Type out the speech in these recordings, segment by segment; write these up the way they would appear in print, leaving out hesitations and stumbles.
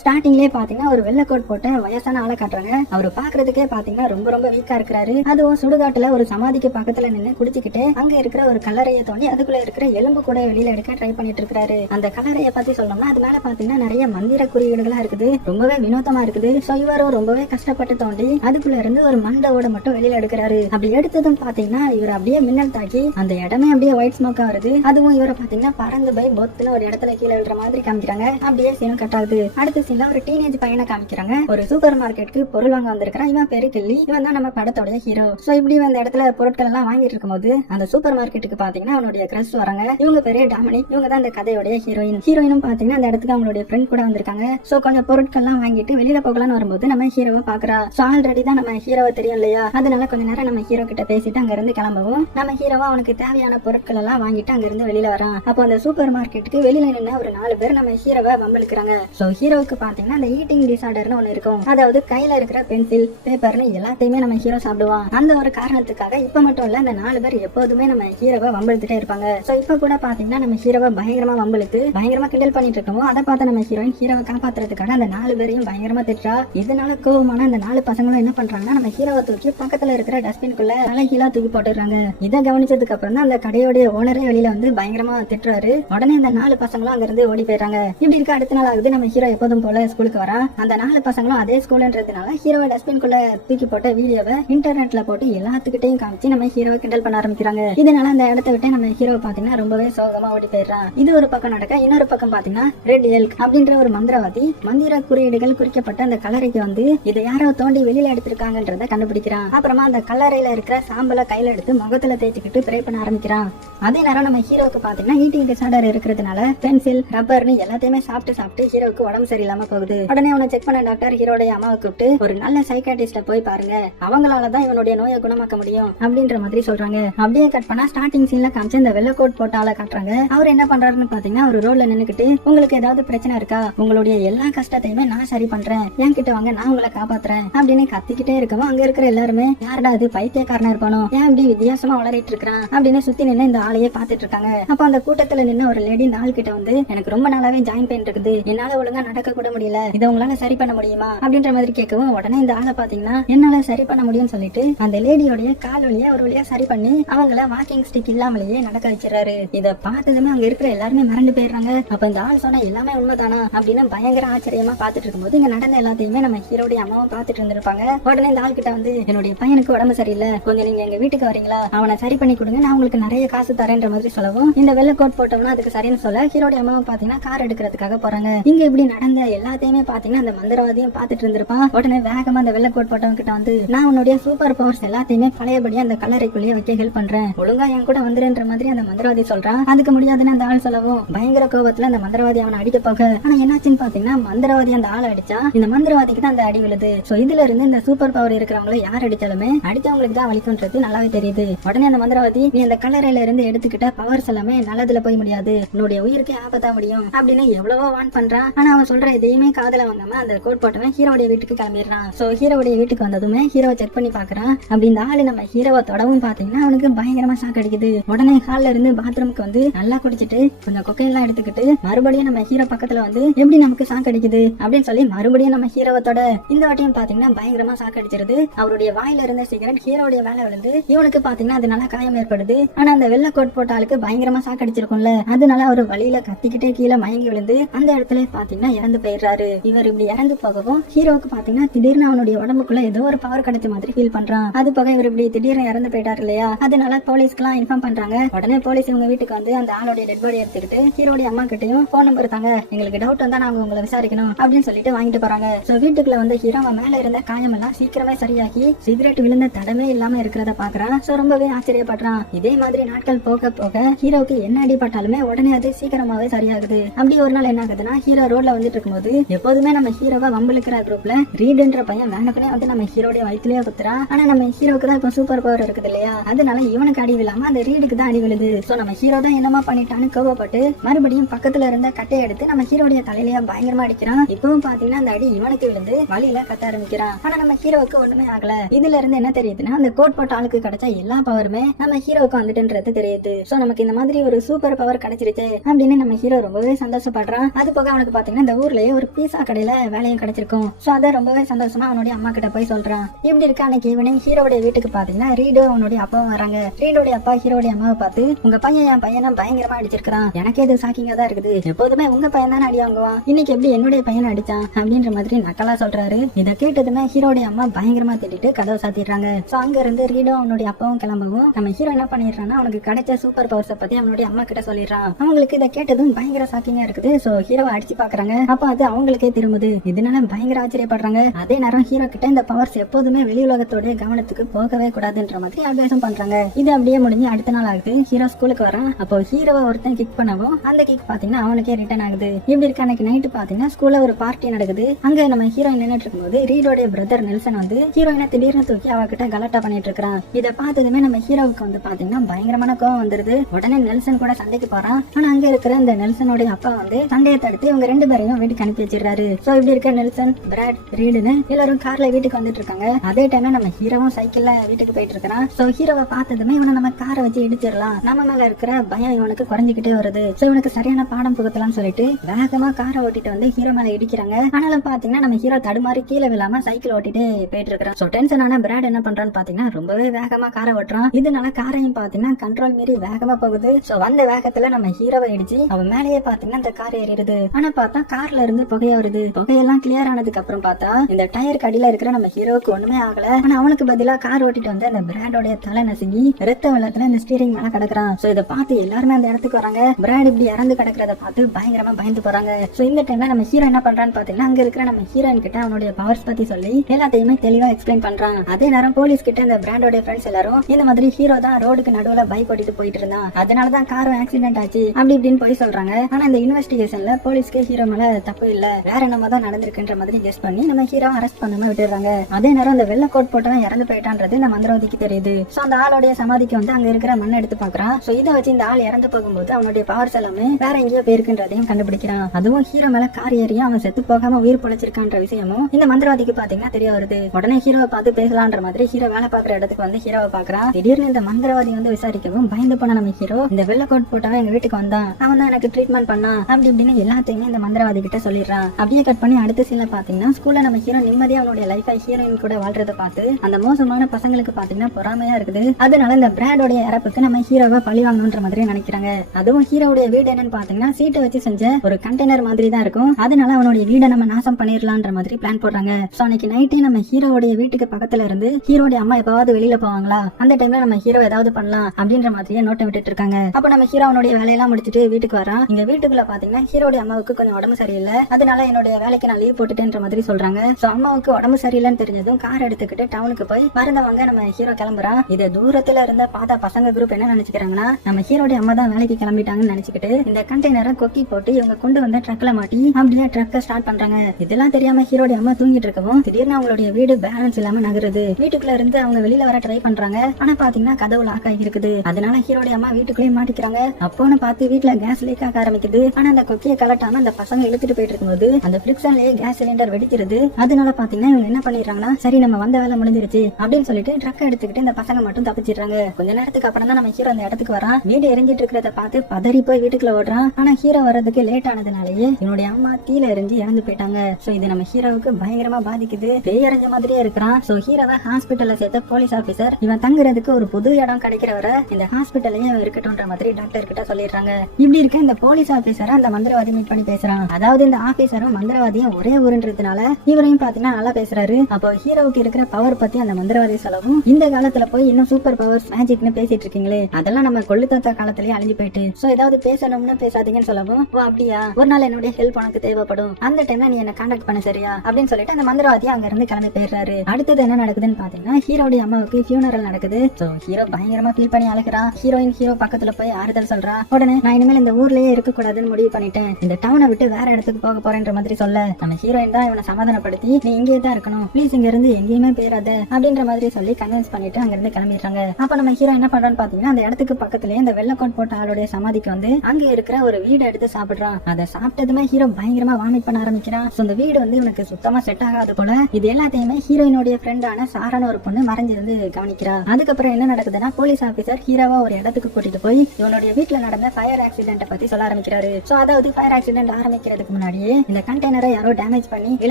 ஸ்டார்டிங்லேயே பாத்தீங்கன்னா ஒரு வெள்ளை கோட் போட்ட வயசான ஆளை காட்டுறாங்க. அவரு பாக்குறதுக்கே பாத்தீங்கன்னா ரொம்ப ரொம்ப வீக்கா இருக்கிறாரு. அதுவும் சுடுகாட்டுல ஒரு சமாதிக்கு பக்கத்துல நின்று குடிச்சுக்கிட்டு அங்க இருக்கிற ஒரு கல்லறையை தோண்டி அதுக்குள்ள இருக்கிற எலும்பு கூட வெளியில எடுக்க ட்ரை பண்ணிட்டு இருக்காரு. அந்த கல்லறையை பத்தி சொல்லணும்னா அது மேல பாத்தீங்கன்னா நிறைய மந்திர குறியீடுகளா இருக்குது. ரொம்பவே வினோதமா இருக்குது. சோ இவரும் ரொம்பவே கஷ்டப்பட்டு தோண்டி அதுக்குள்ள இருந்து ஒரு மண்டவோட மட்டும் வெளியில எடுக்கிறாரு. அப்படி எடுத்ததும் பாத்தீங்கன்னா இவர் அப்படியே மின்னல் தாக்கி அந்த இடமே அப்படியே ஒயிட் ஸ்மோக்கா வருது. அதுவும் இவரை பாத்தீங்கன்னா பறந்து போய் பொத்துன்னு ஒரு இடத்துல கீழே விழுற மாதிரி காமிக்கிறாங்க. அப்படியே சீனும் கட் ஆகுது. அடுத்த சீன்ல ஒரு டீனேஜ் பையனை காமிக்கிறாங்க. ஒரு சூப்பர் மார்க்கெட்டுக்கு பொருள் வாங்க வந்திருக்கான். இவன் பேரு கில்லி. இவன் தான் நம்ம படத்தோட ஹீரோ. சோ இப்படி இந்த இடத்துல பொருட்கள் எல்லாம் வாங்கிட்டு இருக்கும்போது அந்த சூப்பர் மார்க்கெட்டுக்கு பாத்தீங்கன்னா அவனுடைய கிரஷ் வராங்க. இவங்க பேரு டாமினிக். இவங்க தான் இந்த கதையோட ஹீரோயினும் பாத்தீங்கன்னா அந்த இடத்துக்கு அவங்களுடைய ஃப்ரெண்ட் கூட வந்திருக்காங்க. சோ கொஞ்சம் பொருட்கள் எல்லாம் வாங்கிட்டு வெளியில போகலான்னு வரும்போது நம்ம ஹீரோவை பாக்குறா. சோ ஆல்ரெடி தான் நம்ம ஹீரோவை தெரியும் இல்லையா, அதனால கொஞ்ச நேரம் நம்ம ஹீரோ கிட்ட பேசிட்டு அங்க இருந்து கிளம்பவும் நம்ம ஹீரோவா அவனுக்கு தேவையான பொருட்கள் எல்லாம் வாங்கிட்டு அங்க இருந்து வெளியில வரான். அப்போ அந்த சூப்பர் மார்க்கெட்டுக்கு வெளியில நின்று ஒரு 4 பேர் நம்ம ஹீரோவை வம்பிழுக்கிறாங்க. சோ ஹீரோவுக்கு பாத்தீங்கன்னா அந்த ஈட்டிங் டிசார்டர்னு ஒண்ணு இருக்கும். அதாவது கையில இருக்கிற பென்சில் பேப்பர்னு எல்லாத்தையுமே நம்ம ஹீரோ சாப்பிடுவான். அந்த ஒரு காரணத்துக்காக இப்ப மட்டும் இல்ல அந்த 4 பேர் எப்போதுமே நம்ம ஹீரோவை வம்பிழுத்துட்டே இருப்பாங்க. சோ இப்ப கூட பாத்தீங்கன்னா நம்ம ஹீரோவை பயங்கரமா வம்பிழுத்து பயங்கரமா கிண்டல் பண்ணிட்டு இருக்கோம். அதை பார்த்து நம்ம ஹீரோயின் ஹீரோவை காப்பாத்துறதுக்காக அந்த 4 பேரையும் பயங்கரமா திட்டுறா. இதனால கோவமான அந்த 4 பசங்களும் என்ன பண்றாங்கன்னா நம்ம ஹீரோவை தூக்கி பக்கத்துல இருக்கிற டஸ்ட்பின்குள்ள தலைகீழா தூக்கி போட்டுறாங்க. இதை கவனிச்சதுக்கு அப்புறம் தான் அந்த கடையோட ஓனரே வெளியில வந்து பயங்கரமா திட்டுறாரு. உடனே அந்த 4 பசங்களும் அங்க இருந்து ஓடி போயிடுறாங்க. இப்படி இருக்க அடுத்த நாள் ஆகுது. நம்ம ஹீரோ எப்போதும் போல ஸ்கூலுக்கு வரா. அந்த 4 பசங்களும் அதே ஸ்கூல்ன்றதுனால ஹீரோவை டஸ்ட்பின்குள்ள தூக்கி போட்ட வீடியோவை இன்டர்நெட்ல போட்டு எல்லாத்துக்கிட்டையும் காமிச்சு நம்ம ஹீரோவை கிண்டல் பண்ண ஆரம்பிக்கிறாங்க. இதனால அந்த இடத்த விட்டு நம்ம ஹீரோ பாத்தீங்கன்னா ரொம்பவே சோகமா ஓடி போயிடுறான். இது ஒரு பக்கம் நடக்க இன்னொரு பக்கம் பாத்தீங்கன்னா ரெட் எல்க் அப்படின்ற ஒரு மந்திரவாதி மந்திர குறியீடுகள் குறிக்கப்பட்ட அந்த கல்லறைக்கு வந்து இதை யாரோ தோண்டி வெளியில எடுத்திருக்காங்கன்றத கண்டுபிடிக்கிறான். அப்புறமா அந்த கல்லறையில இருக்கிற சாம்பலை கையில எடுத்து முகத்துல தேய்ச்சிக்கிட்டு ப்ரே பண்ண ஆரம்பிக்கிறான். அதே நேரம் நம்ம ஹீரோவுக்கு பாத்தீங்கன்னா ஈட்டிங் டிசார்டர் இருக்கிறதுனால பென்சில் ரப்பர்னு எல்லாத்தையுமே சாப்பிட்டு ஹீரோவுக்கு உடம்பு சரியில்லாம போகுது. உடனே அவனை செக் பண்ண டாக்டர் ஹீரோடைய அம்மாவை கூப்பிட்டு ஒரு நல்ல சைக்காட்ரிஸ்ட போய் பாருங்க, அவங்களாலதான் இவனுடைய நோயை குணமாக்க முடியும் அப்படின்ற மாதிரி சொல்றாங்க. அப்படியே கட் பண்ணா ஸ்டார்டிங் சீன்ல காமிச்சு இந்த வெள்ளை கோட் போட்ட ஆளை காட்டுறாங்க. அவர் என்ன பண்றாருன்னு பாத்தீங்கன்னா ஒரு ரோட்ல நின்னுக்கிட்டு உங்களுக்கு ஏதாவது பிரச்சனை இருக்கா, உங்களுடைய எல்லா கஷ்டத்தையுமே நான் சரி பண்றேன், என்கிட்ட வாங்க நான் உங்களை காப்பாத்துறேன் அப்படின்னு கத்திக்கிட்டே இருக்கவும் அங்க இருக்கிற எல்லாருமே யாரடா அது பைத்தியக்காரனா இருப்பானோ, ஏன் இப்படி வித்தியாசமா வளரிட்டு இருக்கிறான் அப்படின்னு சுத்தி நின்று இந்த ஆளையே பாத்துட்டு இருக்காங்க. அப்ப அந்த கூட்டத்துல நின்று ஒரு லேடி இந்த ஆள் கிட்ட வந்து எனக்கு ரொம்ப நாளாவே ஜாயின் பெயின் இருக்குது, என்னால ஒழுங்கா நடக்க கூட முடியல, இதை உங்களால சரி பண்ண முடியுமா அப்படின்ற மாதிரி கேட்கவும் உடனே இந்த ஆளை பாத்தீங்கன்னா என்னால சரி பண்ண முடியும்னு சொல்லிட்டு அந்த லேடியோடைய கால் வழியா ஒரு வழியா சரி பண்ணி அவங்கள வாக்கிங் ஸ்டிக் இல்லாமலேயே நடக்க வச்சிடறாரு. இத பார்த்ததுமே அங்க இருக்கிற எல்லாருமே மிரண்டு போயிடுறாங்க. அப்ப இந்த ஆள் சொன்ன எல்லாமே உண்மைதானா அப்படின்னு பயங்கர ஆச்சரியமா பாத்துட்டு இருக்கும்போது இங்க நடந்த எல்லாத்தையுமே நம்ம ஹீரோடைய அம்மாவும் பாத்துட்டு இருந்திருப்பாங்க. உடனே இந்த ஆள் கிட்ட வந்து என்னுடைய பையனுக்கு உடம்பு சரியில்லை, கொஞ்சம் நீங்க எங்க வீட்டுக்கு வரீங்களா, அவனை சரி பண்ணி கொடுங்க, நான் உங்களுக்கு நிறைய காசு தரேன்ற மாதிரி சொல்லவும் இந்த வெள்ளை கோட் போட்டோம்னா அதுக்கு சரின்னு சொல்ல ஹீரோடைய அம்மாவும் பாத்தீங்கன்னா கார் எடுக்கிறதுக்காக போறாங்க. இங்க இப்படி நடந்த எல்லாத்தையுமே பாத்தீங்கன்னா அந்த மந்திரவாதியும் பாத்துட்டு இருந்திருப்பான். உடனே வேகமா அந்த வெள்ளை கோட் போட்டவங்க கிட்ட வந்து நான் உன்னுடைய சூப்பர் பவர்ஸ் எல்லாத்தையுமே பழையபடி அந்த கல்லறைக்குள்ளேயே வைக்க ஹெல்ப் பண்றேன், ஒழுங்கா என் கூட வந்துருன்ற மாதிரி அந்த மந்திரவாதி சொல்றான். அதுக்கு முடியாதுன்னு அந்த ஆள் சொல்லவும் பயங்கர கோபத்துல அந்த மந்திரவாதி அவனை அடிக்க போக ஆனா என்னாச்சுன்னு பாத்தீங்கன்னா மந்திரவாதி அந்த ஆளை அடிச்சா இந்த மந்திரவாதிக்கு தான் அந்த அடி விழுது. சோ இதுல இருந்து இந்த சூப்பர் பவர் இருக்கிறவங்களை யார் அடிச்சாலுமே அடிச்சவங்களுக்கு தான் வலிக்கும்ன்றது நல்லாவே தெரியுது. உடனே அந்த மந்திரவாதி நீ அந்த கல்லறையில இருந்து எடுத்துக்கிட்ட பவர்ஸ் எல்லாமே நல்லதுல போய் முடியாது, உன்னுடைய உயிருக்கு ஆபத்தா முடியும் அப்படின்னு எவ்வளவோ வான் பண்றான். ஆனா அவன் சொல்ற எதையுமே காதுல வாங்காம அந்த கோட் போட்டவன் ஹீரோடைய வீட்டுக்கு கிளம்பிடுறான். சோ ஹீரோடைய வீட்டுக்கு வந்ததுமே ஹீரோவை செக் பண்ணி பாக்குறான். அப்படி இந்த ஆளு நம்ம ஹீரோவை தொடவும் பாத்தீங்கன்னா அவனுக்கு பயங்கரமா ஷாக் அடிக்குது. உடனே ஹால்ல இருந்து பாத்ரூமுக்கு வந்து நல்லா குடிச்சிட்டு கொஞ்சம் கொக்கைன் எல்லாம் எடுத்துக்கிட்டு மறுபடியும் நம்ம ஹீரோ பக்கத்துல வந்து எப்படி நமக்கு ஷாக் அடிக்குது அப்படின்னு சொல்லி மறுபடியும் நம்ம ஹீரோவத்தோட இந்த வாட்டியும் பாத்தீங்கன்னா பயங்கரமா ஷாக் அடிச்சிருது. அவருடைய வாயில இருந்த சிகரெட் ஹீரோடைய மேல விழுந்து இவனுக்கு பாத்தீங்கன்னா அது நல்லா காயம் ஏற்படுது. ஆனா அந்த வெள்ளை கோட் போட்ட ஆளுக்கு பயங்கரமா ஷாக் அடிச்சிருக்கும்ல, அதனால அவர் வழியில கத்திக்கிட்டே கீழே மயங்கி விழுந்து அந்த இடத்துல பாத்தீங்கன்னா இறந்து போயிடுறாரு. இவர் இப்படி இறந்து போகவும் ஹீரோவுக்கு பாத்தீங்கன்னா திடீர்னு அவனுடைய உடம்புக்குள்ள ஏதோ ஒரு பவர் கிடைச்ச மாதிரி ஃபீல் பண்றான். அது போக இவர் இப்படி திடீர்னு இறந்து போயிட்டாரு இல்லையா, அதனால போலீஸ்க்குலாம் இன்ஃபார்ம் பண்றாங்க. உடனே போலீஸ் இவங்க வீட்டுக்கு வந்து அந்த ஆளுடைய டெட் பாடி எடுத்துக்கிட்டு ஹீரோடைய அம்மா கிட்டையும் போன் நம்பர் தாங்க, எங்களுக்கு டவுட் வந்தா நாங்க உங்களை விசாரிக்கணும் அப்படின்னு சொல்லிட்டு வாங்கிட்டு போறாங்க. சோ வீட்டுக்குள்ள வந்து ஹீரோ மேல இருந்த காயம் எல்லாம் சீக்கிரமே சரியாகி சிகரெட் விழுந்த தடமே இல்லாம இருக்கிறத பாக்குறான். சோ ரொம்பவே ஆச்சரியப்படுறான். இதே மாதிரி நாட்கள் போக போக ஹீரோக்கு என்ன அடிபட்டாலுமே உடனே அது சீக்கிரமாவே சரியாகுது. அப்படி ஒரு நாள் என்ன ஆகுதுன்னா ஹீரோ ரோட்ல வந்துட்டு இருக்கும்போது எப்போதுமே நம்ம ஹீரோவை வம்பிழுக்கிற குரூப்ல ரீடுன்ற பையன் வேண்டப்பனே வந்து நம்ம ஹீரோடைய வயிற்றுலயே குத்துறான். ஆனா நம்ம ஹீரோக்கு தான் இப்ப சூப்பர் பவர் இருக்குது இல்லையா, அதனால இவனுக்கு அடி விழாம அந்த ரீடுக்கு தான் அடி விழுது. சோ நம்ம ஹீரோ தான் என்னமா பண்ணிட்டான்னு கோவப்பட்டு மறுபடியும் பக்கத்துல இருந்த கட்டையை எடுத்து நம்ம ஹீரோடைய தலையிலேயே பயங்கரமா அடிக்கிறான். இப்பவும் பாத்தீங்கன்னா அந்த அடி இவனுக்கு விழுந்து வழியில கத்த ஆரம்பிக்கிறான். ஆனா நம்ம ஹீரோவுக்கு ஒண்ணுமே ஆகல. இதுல இருந்து என்ன தெரியுதுன்னா அந்த கோட் போட்ட ஆளுக்கு கிடைச்ச எல்லா பவருமே நம்ம ஹீரோவுக்கு வந்துட்டுன்றது தெரியுது. சோ நமக்கு இந்த மாதிரி ஒரு சூப்பர் பவர் கிடைச்சிருச்சு அப்படின்னு நம்ம ஹீரோ ரொம்பவே சந்தோஷப்படுறான். அது போக அவனுக்கு பாத்தீங்கன்னா இந்த ஊர்ல பக்கத்துலயே ஒரு பீஸா கடையில வேலையும் கிடைச்சிருக்கும். சோ அத ரொம்பவே சந்தோஷமா அவனுடைய அம்மா கிட்ட போய் சொல்றான். இப்படி இருக்க அன்னைக்கு ஈவினிங் ஹீரோடைய வீட்டுக்கு பாத்தீங்கன்னா ரீடோ அவனுடைய அப்பாவும் வராங்க. ரீடோடைய அப்பா ஹீரோடைய அம்மாவை பார்த்து, உங்க பையன் என் பையனை பயங்கரமா அடிச்சிருக்கான், எனக்கு இது ஷாக்கிங்கா தான் இருக்குது, எப்போதுமே உங்க பையன் தானே அடி வாங்குவான், இன்னைக்கு எப்படி என்னுடைய பையனை அடிச்சான் அப்படின்ற மாதிரி நக்கலா சொல்றாரு. இதை கேட்டதுமே ஹீரோடைய அம்மா பயங்கரமா திட்டிட்டு கதவை சாத்திடுறாங்க. சோ அங்க இருந்து ரீடோ அவனுடைய அப்பாவும் கிளம்பவும் நம்ம ஹீரோ என்ன பண்ணிடுறான்னா அவனுக்கு கிடைச்ச சூப்பர் பவர்ஸை பத்தி அவனுடைய அம்மா கிட்ட சொல்லிடுறான். அவங்களுக்கு இதை கேட்டதும் பயங்கர ஷாக்கிங்கா இருக்குது. சோ ஹீரோவை அடிச்சு பாக்குறாங்க. அப்ப அது அவங்களுக்கே திரும்புது. இதனால பயங்கர ஆச்சரியப்படுறாங்க. அதே நேரம் ஹீரோ கிட்ட இந்த பவர்ஸ் எப்போதுமே வெளி உலகத்தோட கவனத்துக்கு போகவே கூடாதுன்ற மாதிரி அபியாசம் பண்றாங்க. இது அப்படியே முடிஞ்சு அடுத்த நாள் ஆகுது. ஹீரோ ஸ்கூலுக்கு வரான். அப்போ ஹீரோவை ஒருத்தன் கிக் பண்ணவும் அந்த கிக் பாத்தீங்கன்னா அவனுக்கே ரிட்டர்ன் ஆகுது. இப்படி இருக்க அன்னைக்கு நைட்டு பாத்தீங்கன்னா ஸ்கூல்ல ஒரு பார்ட்டி நடக்குது. அங்க நம்ம ஹீரோயின் நின்னுட்டு இருக்கும்போது ரீடோடைய பிரதர் நெல்சன் வந்து ஹீரோயினை திடீர்னு தூக்கி அவகிட்ட கலாட்டா பண்ணிட்டு இருக்கான். இதை பார்த்ததுமே நம்ம ஹீரோவுக்கு வந்து பாத்தீங்கன்னா பயங்கரமான கோவம் வந்துருது. உடனே நெல்சன் கூட சண்டைக்கு போறான். ஆனா அங்க இருக்கிற இந்த நெல்சனுடைய அப்பா வந்து சண்டையை தடுத்து இவங்க ரெண்டு பேரையும் வீட்டுக்கு அனுப்பி வச்சிடறாரு. சோ இப்படி இருக்க நெல்சன், பிராட், ரீடுன்னு எல்லாரும் கார்ல வீட்டுக்கு வந்துட்டு இருக்காங்க. அதே டைம்ல நம்ம ஹீரோவும் சைக்கிள்ல வீட்டுக்கு போயிட்டு இருக்கான். சோ ஹீரோவை பார்த்ததுமே இவனை நம்ம காரை வச்சு இடிச்சிடலாம், நம்ம மேல இருக்கிற பயம் இவனுக்கு குறைஞ்சிக்கிட்டே வருது. சோ இவனுக்கு சரியான பாடம் புகுத்தலாம்னு சொல்லிட்டு வேகமா காரை ஓட்டிட்டு வந்து ஹீரோ மேல இடிக்கிறாங்க. ஆனாலும் பாத்தீங்கன்னா நம்ம ஹீரோ தடுமாறி கீழே விழாம சைக்கிள் ஓட்டிட்டு போயிட்டு இருக்கான். சோ டென்ஷன் ஆன பிராட் என்ன பண்றான்னு பாத்தீங்கன்னா ரொம்பவே வேகமா காரை ஓட்டுறான். இதனால காரையும் பாத்தீங்கன்னா கண்ட்ரோல் மீறி வேகமா போகுது. சோ வந்த வேகத்துல நம்ம ஹீரோவை இடிச்சு அவன் மேலேயே பாத்தீங்கன்னா இந்த கார் ஏறிடுது. ஆனா பார்த்தா கார்ல இருந்து புகையா வருது. புகையெல்லாம் கிளியர் ஆனதுக்கு அப்புறம் பார்த்தா இந்த டயருக்கு அடியில இருக்கிற நம்ம ஹீரோவுக்கு ஒண்ணுமே ஆகல. ஆனா அவனுக்கு பதிலா கார் ஓட்டிட்டு வந்து அந்த பிராடோடைய தலை நசுங்கி ரத்த வெள்ளத்துல இந்த ஸ்டீரிங் மேல கிடக்குறான். சோ இதை பார்த்து எல்லாருமே அந்த இடத்துக்கு வராங்க. பிராட் இப்படி இறந்து கிடக்கிறத பார்த்து பயங்கரமா பயந்து போறாங்க. சோ இந்த டைம்ல நம்ம ஹீரோ என்ன பண்றான்னு பாத்தீங்கன்னா அங்க இருக்கிற நம்ம ஹீரோயின் கிட்ட அவனுடைய பவர்ஸ் பத்தி சொல்லி எல்லாத்தையுமே தெளிவா எக்ஸ்பிளைன் பண்றான். அதே நேரம் போலீஸ் கிட்ட இந்த பிராடோட ஃப்ரெண்ட்ஸ் எல்லாரும் இந்த மாதிரி ஹீரோ தான் ரோடுக்கு நடுவுல பைக் ஓட்டிட்டு போயிட்டு இருந்தான், அதனாலதான் காரும் ஆக்சிடென்ட் ஆச்சு அப்படி இப்படின்னு போய் சொல்றாங்க. ஆனா இந்த இன்வெஸ்டிகேஷன்ல போலீஸ்க்கு ஹீரோ மேல தப்பு இல்ல, வேற என்னமா தான் நடந்திருக்குன்ற மாதிரி கெஸ் பண்ணி நம்ம ஹீரோ அரெஸ்ட் பண்ணாம விட்டுறாங்க. அதே நேரம் அந்த வெள்ளை கோட் போட்டவன் இறந்து போயிட்டான்றது நம்ம மந்திரவாதிக்கு தெரியுது. சோ அந்த ஆளுடைய சமாதிக்கு வந்து அங்க இருக்கிற மண்ணை எடுத்து பாக்குறான். சோ இதை வச்சு இந்த ஆள் இறந்து போகும்போது அவனுடைய பவர்ஸ் எல்லாமே வேற எங்கேயோ போயிருக்குன்றதையும் கண்டுபிடிக்கிறான். அதுவும் ஹீரோ மேல கார் ஏறியும் அவன் செத்து போகாம உயிர் பொழைச்சிருக்கான்ற விஷயமும் இந்த மந்திரவாதிக்கு பாத்தீங்கன்னா தெரிய வருது. உடனே ஹீரோவை பார்த்து பேசலான்ற மாதிரி ஹீரோ வேலை பாக்குற இடத்துக்கு வந்து ஹீரோவை பாக்குறான். திடீர்னு இந்த மந்திரவாதி வந்து விசாரிக்கவும் பயந்து போன நம்ம ஹீரோ, இந்த வெள்ளை கோட் போட்டவன் எங்க வீட்டுக்கு வந்தான், அவன் தான் எனக்கு ட்ரீட்மெண்ட் பண்ணான் அப்படி இப்படின்னு எல்லாத்தையுமே இந்த மந்திரவாதி கிட்ட சொல்லிடுறான். அப்படியே கட் பண்ணி அடுத்த சீன்ல பாத்தீங்கன்னா ஸ்கூல்ல நம்ம ஹீரோ நிம்மதியா அவனுடைய லைஃபை ஹீரோயின் கூட வாழ்றத பார்த்து அந்த மோசமான பசங்களுக்கு பாத்தீங்கன்னா பொறாமையா இருக்குது. அதனால இந்த பிராடோடைய இறப்புக்கு நம்ம ஹீரோவை பழி வாங்கணும்ன்ற மாதிரி நினைக்கிறாங்க. அதுவும் ஹீரோவுடைய வீடு என்னன்னு பாத்தீங்கன்னா சீட்டை வச்சு செஞ்ச ஒரு கண்டெய்னர் மாதிரி தான் இருக்கும். அதனால அவனுடைய வீடை நம்ம நாசம் பண்ணிடலான்ற மாதிரி பிளான் போடுறாங்க. சோ அன்னைக்கு நைட்டே நம்ம ஹீரோவுடைய வீட்டுக்கு பக்கத்துல இருந்து ஹீரோடைய அம்மா எப்பாவது வெளியில போவாங்களா, அந்த டைம்ல நம்ம ஹீரோ ஏதாவது பண்ணலாம் அப்படின்ற மாதிரியே நோட்டை விட்டுட்டு இருக்காங்க. அப்ப நம்ம ஹீரோ அவனுடைய வேலையெல்லாம் முடிச்சுட்டு வீட்டுக்கு வரான். இங்க வீட்டுக்குள்ள பாத்தீங்கன்னா ஹீரோடைய அம்மாவுக்கு கொஞ்சம் உடம்பு சரியில்லை, அதனால என்னுடைய வேலைக்கு நான் லீவ் போட்டுட்டேன்ற மாதிரி சொல்றாங்க. சோ அம்மாவுக்கு உடம்பு சரியில்லைன்னு தெரிஞ்சதும் கார் எடுத்துக்கிட்டு டவுனுக்கு போய் மருந்த வாங்க நம்ம ஹீரோ கிளம்புறான். இதை தூரத்துல இருந்த பார்த்தா பசங்க குரூப் என்ன நினைச்சுக்கிறாங்கன்னா நம்ம ஹீரோடைய அம்மா தான் வேலைக்கு கிளம்பிட்டாங்கன்னு நினைச்சுக்கிட்டு இந்த கண்டெய்னரை கொக்கி போட்டு இவங்க கொண்டு வந்த ட்ரக்ல மாட்டி அப்படியே ட்ரக்க ஸ்டார்ட் பண்றாங்க. இதெல்லாம் தெரியாம ஹீரோடைய அம்மா தூங்கிட்டு இருக்கவும் திடீர்னு அவங்களுடைய வீடு பேலன்ஸ் இல்லாம நகருது. வீட்டுக்குள்ள இருந்து அவங்க வெளியில வர ட்ரை பண்றாங்க. ஆனா பாத்தீங்கன்னா கதவு லாக் ஆகி இருக்குது. அதனால ஹீரோடைய அம்மா வீட்டுக்குள்ளே மாட்டிக்கிறாங்க. அப்போன்னு பார்த்து வீட்டுல கேஸ் லீக் ஆக ஆரம்பிக்குது. ஆனா அந்த கொக்கியை கலட்டாம அந்த பசங்க இழுத்துட்டு போயிட்டு இருக்கும்போது அந்த பிளிக்ஸாலே கேஸ் சிலிண்டர் வெடிக்கிறது. அதனால பாத்தீங்கன்னா இவங்க என்ன பண்ணிடுறாங்கன்னா சரி நம்ம வந்த வேலை முடிஞ்சிருச்சு அப்படின்னு சொல்லிட்டு ட்ரக் எடுத்துக்கிட்டு இந்த பசங்க மட்டும் தப்பிச்சிடுறாங்க. கொஞ்ச நேரத்துக்கு அப்புறம் தான் நம்ம ஹீரோ அந்த இடத்துக்கு வரான். வீடு எரிஞ்சிட்டு இருக்கிறத பார்த்து பதறி போய் வீட்டுக்குள்ள ஓடுறான். ஆனா ஹீரோ வர்றதுக்கு லேட் ஆனதுனாலேயே இவனுடைய அம்மா தீல எரிஞ்சு இறந்து போயிட்டாங்க. சோ இது நம்ம ஹீரோவுக்கு பயங்கரமா பாதிக்குது. பேய் எறிஞ்ச மாதிரியே இருக்கிறான். சோ ஹீரோவை ஹாஸ்பிட்டல்ல சேர்த்த போலீஸ் ஆபீசர் இவன் தங்குறதுக்கு ஒரு புது இடம் கிடைக்கிற வரை இந்த ஹாஸ்பிட்டல்லையே இருக்கட்டும்ன்ற மாதிரி டாக்டர் கிட்ட சொல்லிடுறாங்க. இப்படி இருக்க இந்த போலீஸ் ஆபீசரை அந்த மந்திரவாதி மீட் பண்ணி பேசுறான். அதாவது இந்த ஆபீசரும் மந்திரவாதியும் ஒரே ஊருன்றதுனால இவரையும் பாத்தீங்கன்னா நல்லா பேசுறாரு. அப்போ ஹீரோவுக்கு இருக்கிற பவர் பத்தி அந்த மந்திரவாதி சொல்லவும் இந்த காலத்துல போய் இன்னும் சூப்பர் பவர்ஸ் மேஜிக்னு பேசிட்டு இருக்கீங்களே, அதெல்லாம் நம்ம கொள்ளு தாத்தா காலத்திலேயே அழிஞ்சு போயிட்டு சோ ஏதாவது பேசணும்னு பேசாதீங்கன்னு சொல்லவும், ஓ அப்படியா, ஒரு நாள் என்னுடைய ஹெல்ப் உனக்கு தேவைப்படும், அந்த டைம்ல நீ என்ன கான்டாக்ட் பண்ண சரியா அப்படின்னு சொல்லிட்டு அந்த மந்திரவாதி அங்க இருந்து கிளம்பி போயிடுறாரு. அடுத்தது என்ன நடக்குதுன்னு பாத்தீங்கன்னா ஹீரோடைய அம்மாவுக்கு ஃபியூனரல் நடக்குது. சோ ஹீரோ பயங்கரமா ஃபீல் பண்ணி அழுகிறான். ஹீரோயின் ஹீரோ பக்கத்துல போய் ஆறுதல் சொல்றா. உடனே நான் இனிமேல் இந்த ஊர்லயே இருக்க கூடாதுன்னு முடிவு பண்ணிட்டேன், இந்த டவுனை விட்டு வேற இடத்துக்கு போக போறேன்ற மாதிரி சொல்ல நம்ம ஹீரோயின் தான் இவனை சமாதானப்படுத்தி நீ இங்கே தான் இருக்கணும், ப்ளீஸ் இங்க இருந்து எங்கேயுமே போயிடாத அப்படின்ற மாதிரி சொல்லி கன்வின்ஸ் பண்ணிட்டு அங்க இருந்து கிளம்பிடுறாங்க. அப்ப நம்ம ஹீரோ என்ன பண்றான்னு பாத்தீங்கன்னா அந்த இடத்துக்கு பக்கத்துலயே இந்த வெள்ளை கோட் போட்ட ஆளுடைய சமாதிக்கு வந்து அங்க இருக்கிற ஒரு வீடு எடுத்து சாப்பிடுறான். அதை சாப்பிட்டதுமே ஹீரோ பயங்கரமா வாமிட் பண்ண ஆரம்பிக்கிறான். இந்த வீடு வந்து இவனுக்கு சுத்தமா செட் ஆகாது போல. இது எல்லாத்தையுமே ஹீரோயினுடைய ஃப்ரெண்டான சாரான ஒரு பொண்ணு மறைஞ்சிருந்து கவனிக்கிறா. அதுக்கப்புறம் என்ன நடக்குதுன்னா போலீஸ் ஆபீசர் ஹீரோவா ஒரு இடத்துக்கு கூட்டிட்டு போய் இவனுடைய வீட்டுல நடந்த ஃபயர் ஆக்சிடென்ட் பத்தி சொல்ல ஆரம்பிக்கிறாரு. சோ அதாவது ஃபயர் ஆக்சிடென்ட் ஆரம்பிக்கிறதுக்கு முன்னாடி முன்னாடியே இந்த கண்டெய்னரை யாரோ டேமேஜ் பண்ணி விழ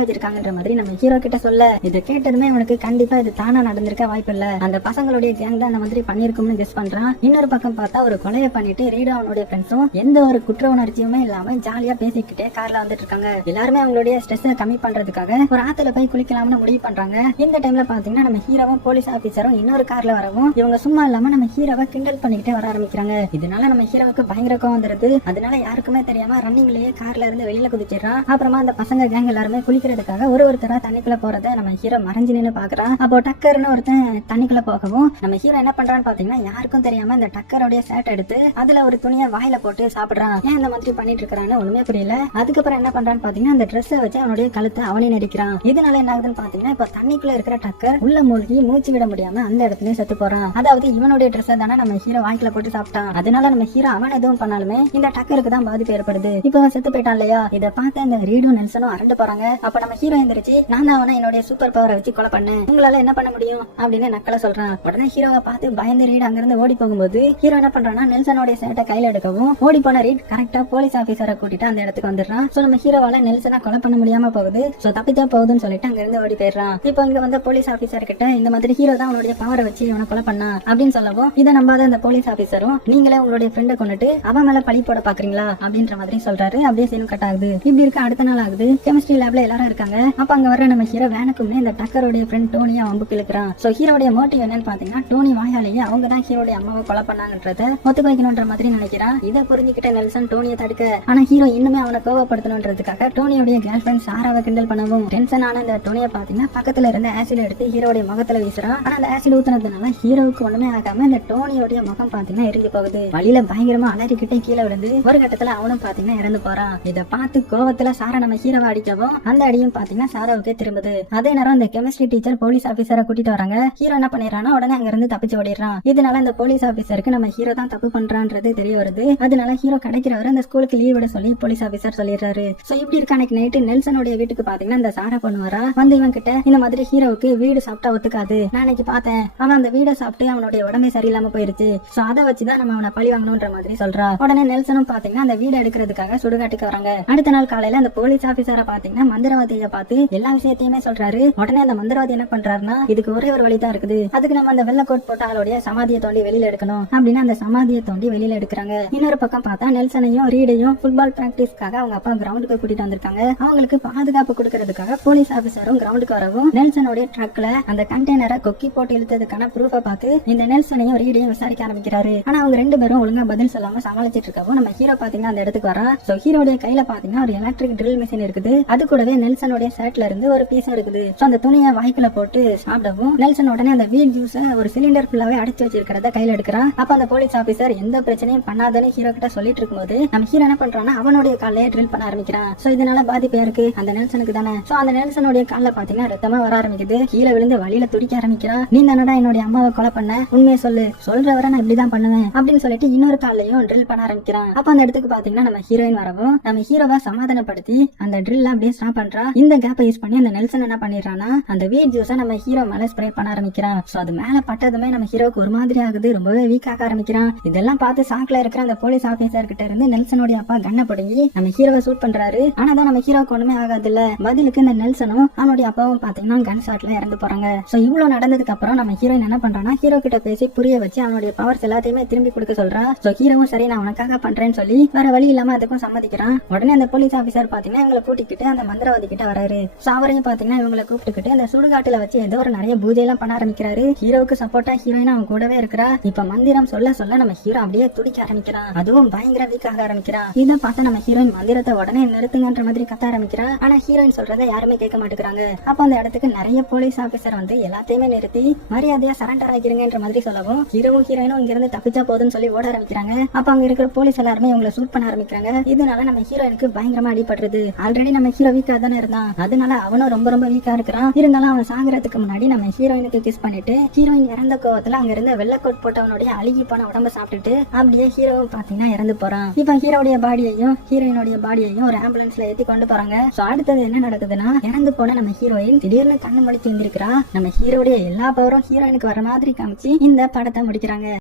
வச்சிருக்காங்கன்ற மாதிரி நம்ம ஹீரோ கிட்ட சொல்ல, இதை கேட்டதுமே இவனுக்கு கண்டிப்பா இது தானா நடந்திருக்க வாய்ப்பு இல்ல, அந்த பசங்களுடைய கேங் தான் அந்த மாதிரி பண்ணிருக்கும்னு கெஸ் பண்றான். இன்னொரு பக்கம் பார்த்தா ஒரு கொலையை பண்ணிட்டு ரீடா அவனுடைய ஃப்ரெண்ட்ஸும் எந்த ஒரு குற்ற உணர்ச்சியுமே இல்லாம ஜாலியா பேசிக்கிட்டே கார்ல வந்துட்டு இருக்காங்க. எல்லாருமே அவங்களுடைய ஸ்ட்ரெஸ் கம்மி பண்றதுக்காக ஒரு ஆத்துல போய் குளிக்கலாம்னு முடிவு பண்றாங்க. இந்த டைம்ல பாத்தீங்கன்னா நம்ம ஹீரோவும் போலீஸ் ஆபீசரும் இன்னொரு கார்ல வரவும் இவங்க சும்மா இல்லாம நம்ம ஹீரோவை கிண்டல் பண்ணிக்கிட்டே வர ஆரம்பிக்கிறாங்க. இதனால நம்ம ஹீரோவுக்கு பயங்கர கோவம் வந்துருது. அதனால யாருக்குமே தெரியாம ரன்னிங்லயே கார்ல இருந்து வெளியில குதிச்சிடறான். அப்புறமா அந்த பசங்க கேங் எல்லாருமே குளிக்கிறதுக்காக ஒருத்தரா தண்ணிக்குள்ள போறத நம்ம ஹீரோ மறைஞ்சு நின்னு பாக்குறான். அப்போ டக்கர்னு ஒருத்தன் தண்ணிக்குள்ள போகவும் நம்ம ஹீரோ என்ன பண்றான்னு பாத்தீங்கன்னா யாருக்கும் தெரியாம இந்த டக்கரோடைய சேட் எடுத்து அதுல ஒரு துணியை வாயில போட்டு சாப்பிடுறான். ஏன் இந்த மாதிரி பண்ணிட்டு இருக்கான்னு ஒண்ணுமே புரியல. அதுக்கப்புறம் என்ன பண்றான்னு பாத்தீங்கன்னா அந்த ட்ரெஸ்ஸை வச்சு அவனுடைய கழுத்தை அவனே நடிக்கிறான். இதனால என்ன ஆகுதுன்னு பாத்தீங்கன்னா இப்ப தண்ணிக்குள்ள இருக்கிற டக்கர் உள்ள மூழ்கி மூச்சு விட முடியாம அந்த இடத்துல செத்து போறான். அதாவது இவனுடைய ட்ரெஸ் தானே நம்ம ஹீரோ வாய்க்குல போட்டு சாப்பிட்டான். அதனால நம்ம ஹீரோ அவன் எதுவும் பண்ணாலுமே இந்த டக்கருக்கு தான் பாதிப்பு ஏற்படுது. இப்ப அவன் செத்து போயிட்டான் இல்லையா? இதை பார்த்து அந்த ரீடும் நெல்சனும் அரண்டு போறாங்க. அப்ப நம்ம ஹீரோ எந்திரிச்சு நான் தான் அவனை என்னுடைய சூப்பர் பவரை வச்சு கொலை பண்ணேன், உங்களால என்ன பண்ண முடியும் அப்படின்னு நக்கல சொல்றான். உடனே ஹீரோவை பார்த்து பயந்து ரீட் அங்கிருந்து ஓடி போகும்போது ஹீரோ என்ன பண்றான்னா நெல்சனோட சேட்டை கையில எடுக்கவும் ஓடி போன ரீட் கரெக்டா போலீஸ் ஆபீசரை கூட்டிட்டு அந்த இடத்துக்கு வந்துடுறான். சோ நம்ம ஹீரோவால நெல்சனை கொலை பண்ண முடியாம போகுது. சோ தப்பிச்சா போகுதுன்னு சொல்லிட்டு அங்க இருந்து ஓடி போயிடுறான். இப்போ இங்க வந்த போலீஸ் ஆபீசர் கிட்ட இந்த மாதிரி ஹீரோ தான் அவனுடைய பவரை வச்சு இவனை கொலை பண்ணா அப்படின்னு சொல்லவும் இதை நம்பாத அந்த போலீஸ் ஆபீசரும் நீங்களே உங்களுடைய ஃப்ரெண்டை கொண்டுட்டு அவன் மேல பழி போட பாக்குறீங்களா அப்படின்ற மாதிரி சொல்றாரு. அப்படியே சீன் கட் ஆகுது. இப்படி இருக்க அடுத்த நாள் ஆகுது. கெமிஸ்ட்ரி லேப்ல எல்லாரும் இருக்காங்க. அப்ப அங்க வர நம்ம ஹீரோ வேனுக்குமே இந்த டக்கரோட ஃப்ரெண்ட் டோனியா வம்புக்கு இழுக்கிறான். சோ ஹீரோடைய மோட்டிவ் என்னன்னு பாத்தீங்கன்னா டோனி வாயாலேயே அவங்க தான் ஹீரோடைய அம்மாவை கொலை பண்ணாங்கன்றத ஒத்துக்க வைக்கணும்ன்ற மாதிரி நினைக்கிறான். இதை புரிஞ்சுக்கிட்ட நெல்சன் டோனியை தடுக்க, ஆனா ஹீரோ இன்னுமே அவனை கோவப்படுத்தணும்ன்றதுக்காக டோனியோடைய கேர்ள் ஃப்ரெண்ட் சாராவை கிண்டல் பண்ணவும் டென்ஷன் ஆன இந்த டோனியை பாத்தீங்கன்னா பக்கத்துல இருந்து ஆசிட் எடுத்து ஹீரோடைய முகத்துல வீசுறான். ஆனா அந்த ஆசிட் ஊத்துனதுனால ஹீரோவுக்கு ஒண்ணுமே ஆகாம இந்த டோனியோடைய முகம் பாத்தீங்கன்னா எரிஞ்சு போகுது. வழியில பயங்கரமா அலறிக்கிட்டே கீழே விழுந்து ஒரு கட்டத்துல அவனும் பாத்தீங்கன்னா இறந்து போறான். இதை பார்த்து கோவத்துல சாரா நம்ம ஹீரோவை அடிக்கவும் அந்த அடியும் பாத்தீங்கன்னா சாராவுக்கே திரும்புது. அதே நேரம் இந்த கெமிஸ்ட்ரி டீச்சர் போலீஸ் ஆபீசரை கூட்டிட்டு வராங்க. ஹீரோ என்ன பண்ணிடுறான்னா உடனே அங்க இருந்து தப்பிச்சு ஓடிடுறான். இதனால இந்த போலீஸ் ஆபீசருக்கு நம்ம ஹீரோ தான் தப்பு பண்றான்றது தெரிய வருது. அதனால ஹீரோ கிடைக்கிறவரை அந்த ஸ்கூலுக்கு லீவ் விட சொல்லி போலீஸ் ஆபீசர் சொல்லிடுறாரு. சோ இப்படி இருக்க அன்னைக்கு நைட்டு நெல்சனுடைய வீட்டுக்கு பாத்தீங்கன்னா இந்த சாரா பொண்ணு வரா. வந்து இவன் கிட்ட இந்த மாதிரி ஹீரோவுக்கு வீடு சாப்பிட்டா ஒத்துக்காது, நான் இன்னைக்கு பார்த்தேன் அவன் அந்த வீடை சாப்பிட்டு அவனுடைய உடம்பே சரியில்லாம போயிருச்சு, சோ அதை வச்சுதான் நம்ம அவனை பழி வாங்கணும்ன்ற மாதிரி சொல்றா. உடனே நெல்சனும் பாத்தீங்கன்னா அந்த வீடு எடுக்கிறதுக்காக சுடுகாட்டுக்கு வராங்க. அடுத்த நாள் காலையில அந்த போலீஸ் ஆபீசரை பாத்தீங்கன்னா மந்திரவாதியை பார்த்து எல்லா விஷயத்தையுமே சொல்றாரு. உடனே அந்த மந்திரவாதி என்ன பண்றாருன்னா இதுக்கு ஒரே ஒரு வழிதான் இருக்குது, அதுக்கு நம்ம அந்த வெள்ளை கோட் போட்ட ஆளுடைய சமாதியை தோண்டி வெளியில எடுக்கணும் அப்படின்னு அந்த சமாதியை தோண்டி வெளியில எடுக்கிறாங்க. இன்னொரு பக்கம் பார்த்தா நெல்சனையும் ரீடையும் ஃபுட்பால் பிராக்டிஸ்க்காக அவங்க அப்பா கிரவுண்டுக்கு கூட்டிட்டு வந்திருக்காங்க. அவங்களுக்கு பாதுகாப்பு கொடுக்கறதுக்காக போலீஸ் ஆபீசரும் கிரவுண்டுக்கு வரவும் நெல்சனுடைய ட்ரக்ல அந்த கண்டெய்னரை கொக்கி போட்டு இழுத்ததுக்கான ப்ரூஃபை பார்த்து இந்த நெல்சனையும் ரீடையும் விசாரிக்க ஆரம்பிக்கிறாரு. ஆனா அவங்க ரெண்டு பேரும் ஒழுங்கா பதில் சொல்லாம சமாளிச்சிட்டு இருக்கவும் நம்ம ஹீரோ பாத்தீங்கன்னா அந்த இடத்துக்கு வரா. சோ ஹீரோடைய கையில பாத்தீங்கன்னா ஒரு எலக்ட்ரிக் ட்ரில் மிஷின் இருக்குது. அது கூடவே நெல்சனுடைய ஷர்ட்ல இருந்து ஒரு பீஸ் இருக்குது. சோ அந்த துணியை வாய்க்குள்ள போட்டு சாப்பிடவும் நெல்சன் உடனே அந்த வீட் ஜூஸ ஒரு சிலிண்டர் ஃபுல்லாவே அடிச்சு வச்சிருக்கிறத கையில எடுக்கிறான். அப்ப அந்த போலீஸ் ஆபீசர் எந்த பிரச்சனையும் பண்ணாதன்னு ஹீரோ கிட்ட சொல்லிட்டு இருக்கும்போது நம்ம ஹீரோ என்ன பண்றான்னா அவனுடைய காலையே ட்ரில் பண்ண ஆரம்பிக்கிறான். சோ இதனால பாதிப்பு யாருக்கு? அந்த நெல்சனுக்கு தானே. சோ அந்த நெல்சனுடைய கால்ல பாத்தீங்கன்னா ரத்தமா வர ஆரம்பிக்குது. கீழே விழுந்து வழியில துடிக்க ஆரம்பிக்கிறான். நீ தானடா என்னுடைய அம்மாவை கொலை பண்ண, உண்மையை சொல்லு, சொல்றவரை நான் இப்படிதான் பண்ணுவேன் அப்படின்னு சொல்லிட்டு இன்னொரு காலையும் ட்ரில் பண்ண ஆரம்பிக்கிறான். அப்ப அந்த இடத்துக்கு பாத்தீங்கன்னா நம்ம ஹீரோயின் வரவும் நம்ம ஹீரோவை சமாதானப்படுத்தி அந்த ட்ரில் அப்படியே ஸ்டாப் பண்றா. இந்த கேப்பை யூஸ் பண்ணி அந்த நெல்சன் என்ன பண்ணிடுறான்னா அந்த வீட் ஜூஸை நம்ம ஹீரோ மேல ஸ்ப்ரே பண்ண ஆரம்பிக்கிறான். சோ அது மேல பட்டதுமே நம்ம ஹீரோக்கு ஒரு மாதிரி ஆகுது, ரொம்பவே வீக் ஆக ஆரம்பிக்கிறான். இதெல்லாம் பார்த்து சாக்ல இருக்கிற அந்த போலீஸ் ஆபீசர் கிட்ட இருந்து நெல்சனுடைய அப்பா கண்ணை பிடுங்கி நம்ம ஹீரோவை ஷூட் பண்றாரு. ஆனா தான் நம்ம ஹீரோக்கு ஒண்ணுமே ஆகாது இல்ல. பதிலுக்கு இந்த நெல்சனும் அவனுடைய அப்பாவும் பாத்தீங்கன்னா கன் ஷாட்ல இறந்து போறாங்க. சோ இவ்வளவு நடந்ததுக்கு அப்புறம் நம்ம ஹீரோயின் என்ன பண்றான்னா ஹீரோ கிட்ட பேசி புரிய வச்சு அவனுடைய பவர்ஸ் எல்லாத்தையுமே திரும்பி கொடுக்க சொல்றா. சோ ஹீரோவும் சரி நான் உனக்காக பண்றேன்னு சொல்லி வேற வழி இல்லாம அதுக்கும் சம்மதிக்கிறான். உடனே அந்த போலீஸ் ஆபீசர் பாத்தீங்கன்னா இவங்களை கூட்டிக்கிட்டு அந்த மந்திரவாதி கிட்ட வராரு. சோ அவரையும் பாத்தீங்கன்னா இவங்களை கூப்பிட்டுக்கிட்டு அந்த சுடுகாட்டுல வச்சு ஏதோ ஒரு நிறைய பூஜை எல்லாம் பண்ண ஆரம்பிக்கிறாரு. ஹீரோவுக்கு சப்போர்ட்டா ஹீரோயின் அவன் கூடவே இருக்கிறா. இப்ப மந்திரம் சொல்ல சொல்ல நம்ம ஹீரோ அப்படியே துடிக்க ஆரம்பிக்கிறான். அதுவும் பயங்கர வீக் ஆக ஆரம்பிக்கிறான். இதை பார்த்தா நம்ம ஹீரோயின் மந்திரத்தை உடனே நிறுத்துங்கன்ற மாதிரி கத்த ஆரம்பிக்கிறான். ஆனா ஹீரோயின் சொல்றதை யாருமே கேட்க மாட்டேங்கிறாங்க. அப்ப அந்த இடத்துக்கு நிறைய போலீஸ் ஆபீசர் வந்து எல்லாத்தையுமே நிறுத்தி மரியாதையா சரண்டர் ஆகிருங்கன்ற மாதிரி சொல்லவும் ஹீரோவும் ஹீரோயினும் இங்க இருந்து தப்பிச்சா போதுன்னு சொல்லி ஓட ஆரம்பிக்கிறாங்க. அப்ப அங்க இருக்கிற போலீஸ் எல்லாருமே இவங்களை ஷூட் பண்ண ஆரம்பிக்கிறாங்க. இதனால நம்ம ஹீரோயினுக்கு பயங்கரமா அடிபடுறது. ஆல்ரெடி நம்ம ஹீரோ வீக்கா தானே இருந்தான், அதனால அவனும் ரொம்ப ரொம்ப வீக்கா இருக்கிறான். இருந்தாலும் அவன் சாகுறதுக்கு முன்னாடி நம்ம ஹீரோயினுக்கு கிஸ் பண்ணிட்டு ஹீரோயின் இறந்த கோவத்துல அங்க இருந்த வெள்ளக்கோட் போட்டவனுடைய அழுகி போன உடம்ப சாப்பிட்டுட்டு அப்படியே ஹீரோவும் பாத்தீங்கன்னா இறந்து போறான். இப்ப ஹீரோடைய பாடியையும் ஹீரோயினுடைய பாடியையும் ஒரு ஆம்புலன்ஸ்ல ஏத்தி கொண்டு போறாங்க. சோ அடுத்தது என்ன நடக்குதுன்னா இறந்து போன நம்ம ஹீரோயின் திடீர்னு கண்ணு முழிச்சு எழுந்திருக்கிறா. நம்ம ஹீரோடைய எல்லா பவரும் ஹீரோயினுக்கு வர மாதிரி காமிச்சு இந்த படத்தை முடிக்கிறாங்க.